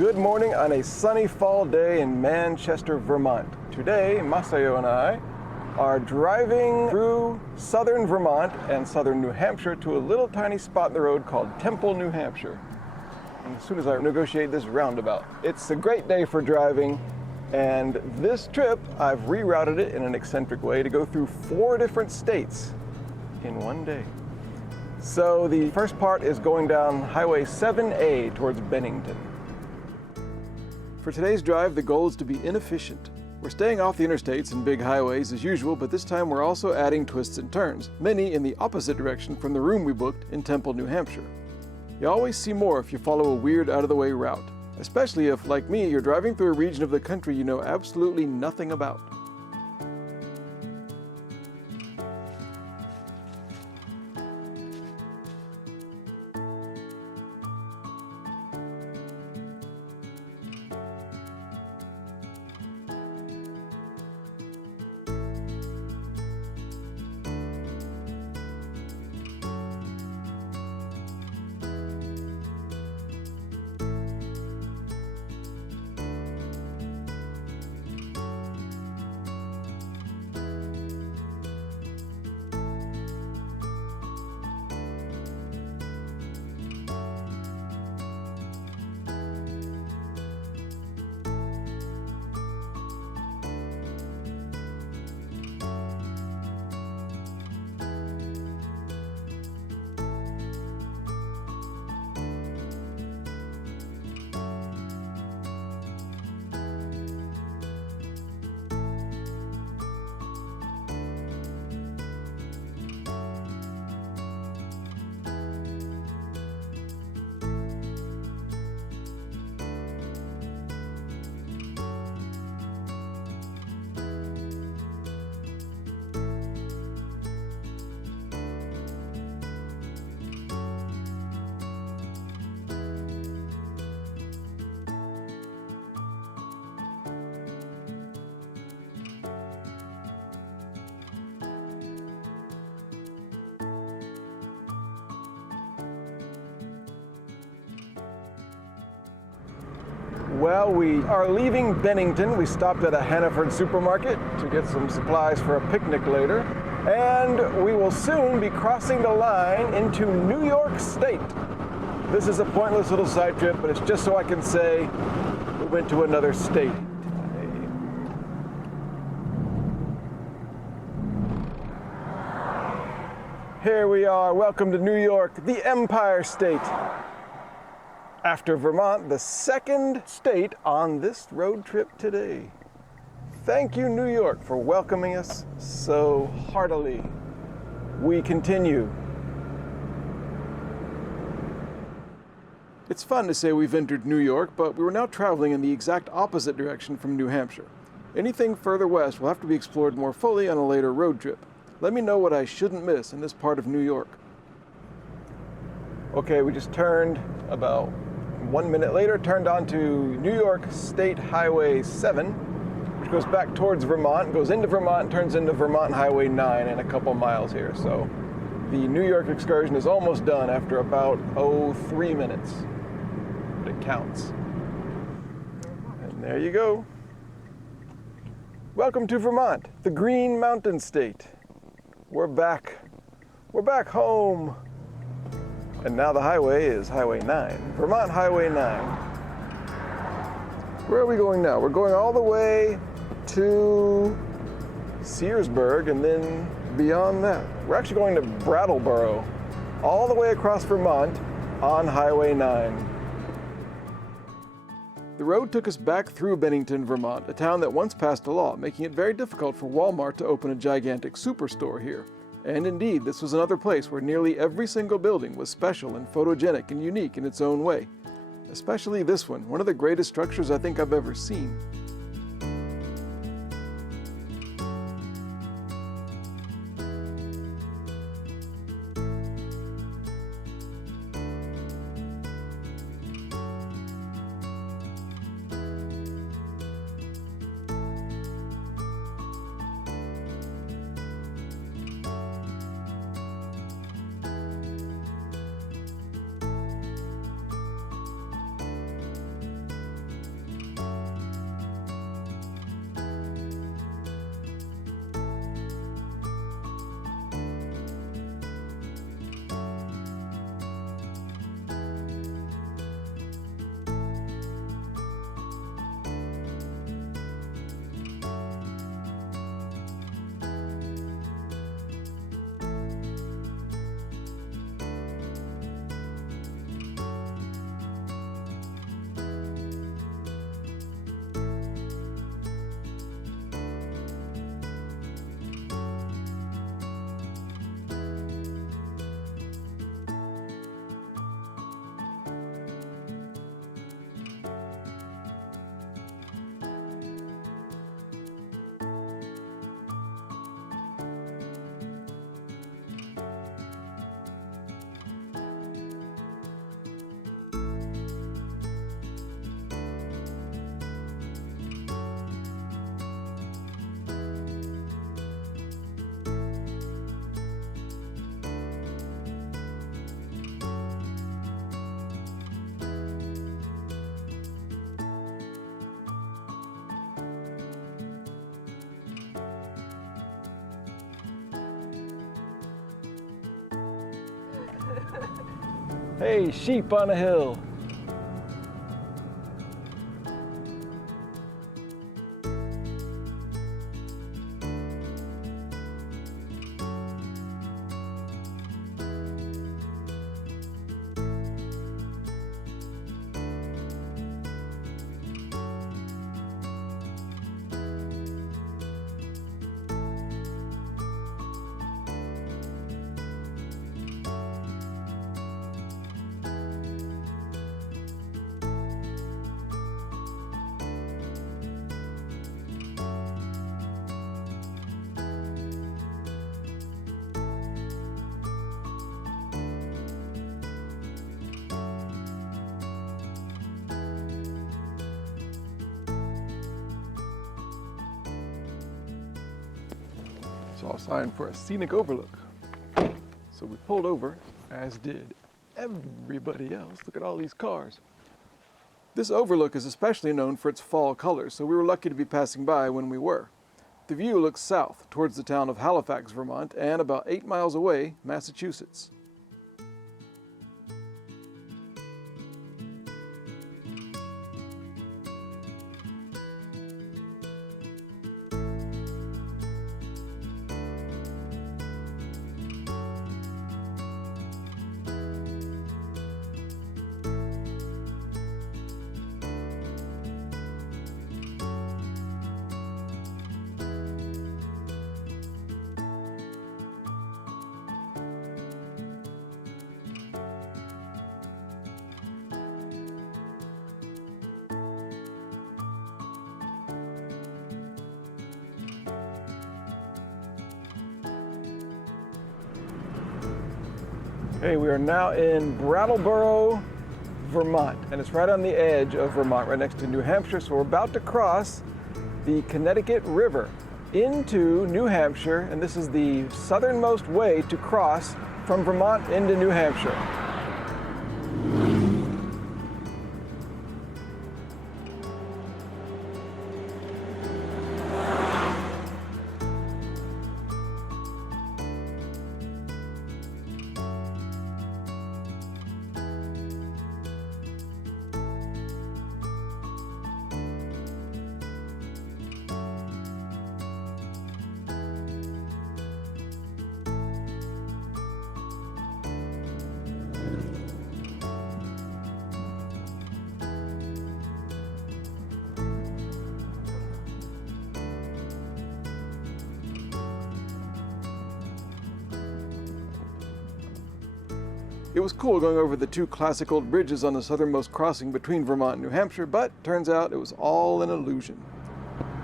Good morning on a sunny fall day in Manchester, Vermont. Today, Masayo and I are driving through southern Vermont and southern New Hampshire to a little tiny spot in the road called Temple, New Hampshire. And as soon as I negotiate this roundabout, it's a great day for driving. And this trip, I've rerouted it in an eccentric way to go through 4 different states in one day. So the first part is going down Highway 7A towards Bennington. For today's drive, the goal is to be inefficient. We're staying off the interstates and big highways as usual, but this time we're also adding twists and turns, many in the opposite direction from the room we booked in Temple, New Hampshire. You always see more if you follow a weird out-of-the-way route, especially if, like me, you're driving through a region of the country you know absolutely nothing about. Well, we are leaving Bennington. We stopped at a Hannaford supermarket to get some supplies for a picnic later. And we will soon be crossing the line into New York State. This is a pointless little side trip, but it's just so I can say we went to another state. Here we are. Welcome to New York, the Empire State. After Vermont, the second state on this road trip today. Thank you, New York, for welcoming us so heartily. We continue. It's fun to say we've entered New York, but we were now traveling in the exact opposite direction from New Hampshire. Anything further west will have to be explored more fully on a later road trip. Let me know what I shouldn't miss in this part of New York. Okay, we just turned about 1 minute later, turned onto New York State Highway 7, which goes back towards Vermont, goes into Vermont, turns into Vermont Highway 9 in a couple miles here. So the New York excursion is almost done after about, 3 minutes. But it counts. And there you go. Welcome to Vermont, the Green Mountain State. We're back home. And now the highway is Highway 9, Vermont Highway 9. Where are we going now? We're going all the way to Searsburg and then beyond that. We're actually going to Brattleboro, all the way across Vermont on Highway 9. The road took us back through Bennington, Vermont, a town that once passed a law, making it very difficult for Walmart to open a gigantic superstore here. And indeed, this was another place where nearly every single building was special and photogenic and unique in its own way. Especially this one of the greatest structures I think I've ever seen. Hey, sheep on a hill. Saw a sign for a scenic overlook. So we pulled over, as did everybody else. Look at all these cars. This overlook is especially known for its fall colors, so we were lucky to be passing by when we were. The view looks south towards the town of Halifax, Vermont, and about 8 miles away, Massachusetts. Okay, we are now in Brattleboro, Vermont, and it's right on the edge of Vermont, right next to New Hampshire. So we're about to cross the Connecticut River into New Hampshire, and this is the southernmost way to cross from Vermont into New Hampshire. It was cool going over the two classic old bridges on the southernmost crossing between Vermont and New Hampshire, but turns out it was all an illusion.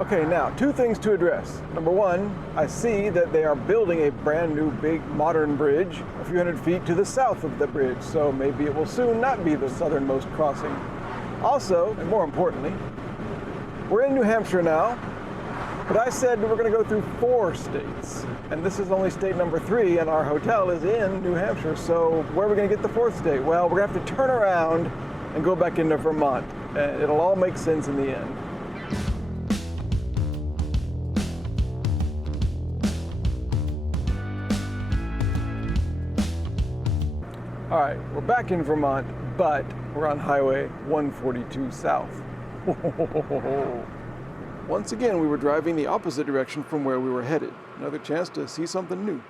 Okay, now, two things to address. Number one, I see that they are building a brand new big modern bridge a few hundred feet to the south of the bridge, so maybe it will soon not be the southernmost crossing. Also, and more importantly, we're in New Hampshire now, but I said we're going to go through 4 states, and this is only state number 3, and our hotel is in New Hampshire, so where are we going to get the 4th state? Well, we're going to have to turn around and go back into Vermont. It'll all make sense in the end. All right, we're back in Vermont, but we're on Highway 142 South. Once again, we were driving the opposite direction from where we were headed. Another chance to see something new.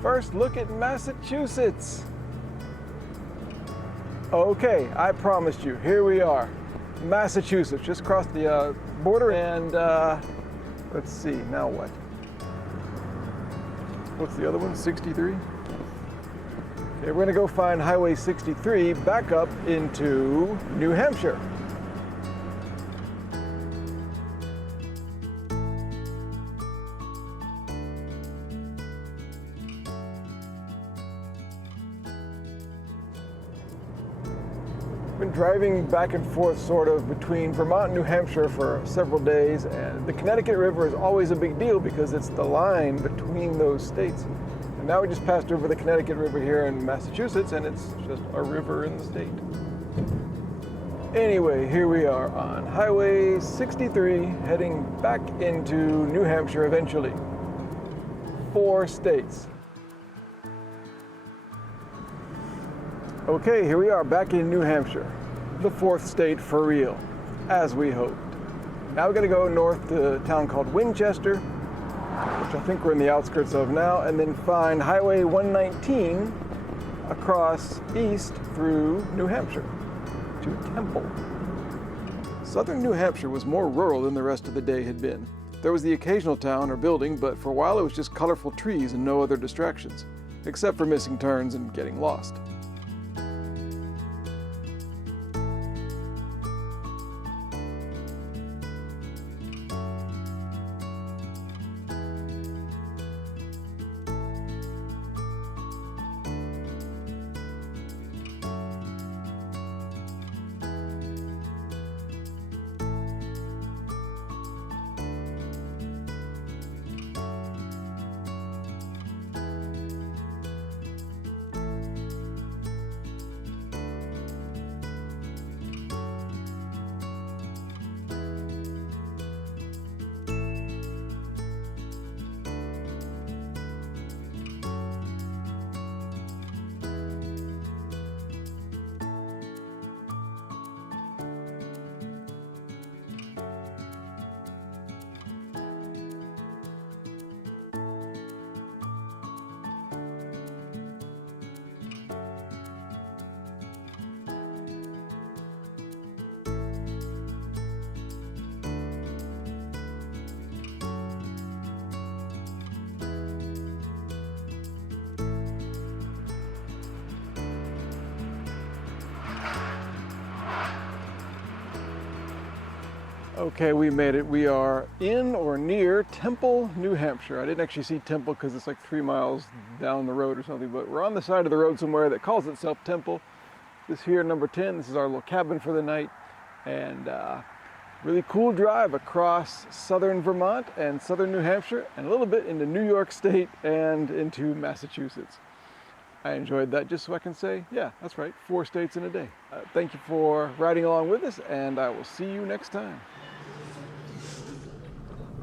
First look at Massachusetts. Okay, I promised you, here we are. Massachusetts. Just crossed the border and let's see, now what? What's the other one, 63? Okay, we're gonna go find Highway 63 back up into New Hampshire. Been driving back and forth sort of between Vermont and New Hampshire for several days, and the Connecticut River is always a big deal because it's the line between those states. And now we just passed over the Connecticut River here in Massachusetts, and it's just a river in the state. Anyway, here we are on Highway 63 heading back into New Hampshire eventually. 4 states. Okay, here we are back in New Hampshire, the 4th state for real, as we hoped. Now we're gonna go north to a town called Winchester, which I think we're in the outskirts of now, and then find Highway 119 across east through New Hampshire to Temple. Southern New Hampshire was more rural than the rest of the day had been. There was the occasional town or building, but for a while it was just colorful trees and no other distractions, except for missing turns and getting lost. Okay, we made it. We are in or near Temple, New Hampshire. I didn't actually see Temple because it's like 3 miles down the road or something, but we're on the side of the road somewhere that calls itself Temple. This here, number 10, this is our little cabin for the night. And really cool drive across southern Vermont and southern New Hampshire and a little bit into New York State and into Massachusetts. I enjoyed that just so I can say, yeah, that's right, 4 states in a day. Thank you for riding along with us, and I will see you next time.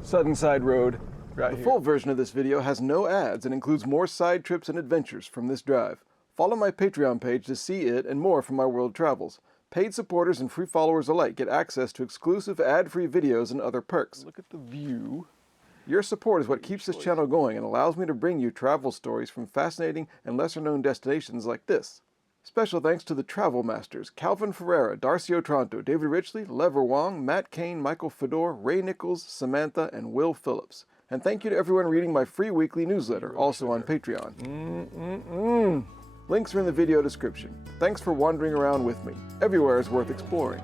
Southern Side Road, right here. The full version of this video has no ads and includes more side trips and adventures from this drive. Follow my Patreon page to see it and more from my world travels. Paid supporters and free followers alike get access to exclusive ad-free videos and other perks. Look at the view. Your support is what keeps this channel going and allows me to bring you travel stories from fascinating and lesser-known destinations like this. Special thanks to the Travel Masters, Calvin Ferreira, Darcy Otranto, David Richley, Lever Wong, Matt Kane, Michael Fedor, Ray Nichols, Samantha, and Will Phillips. And thank you to everyone reading my free weekly newsletter, also on Patreon. Links are in the video description. Thanks for wandering around with me. Everywhere is worth exploring.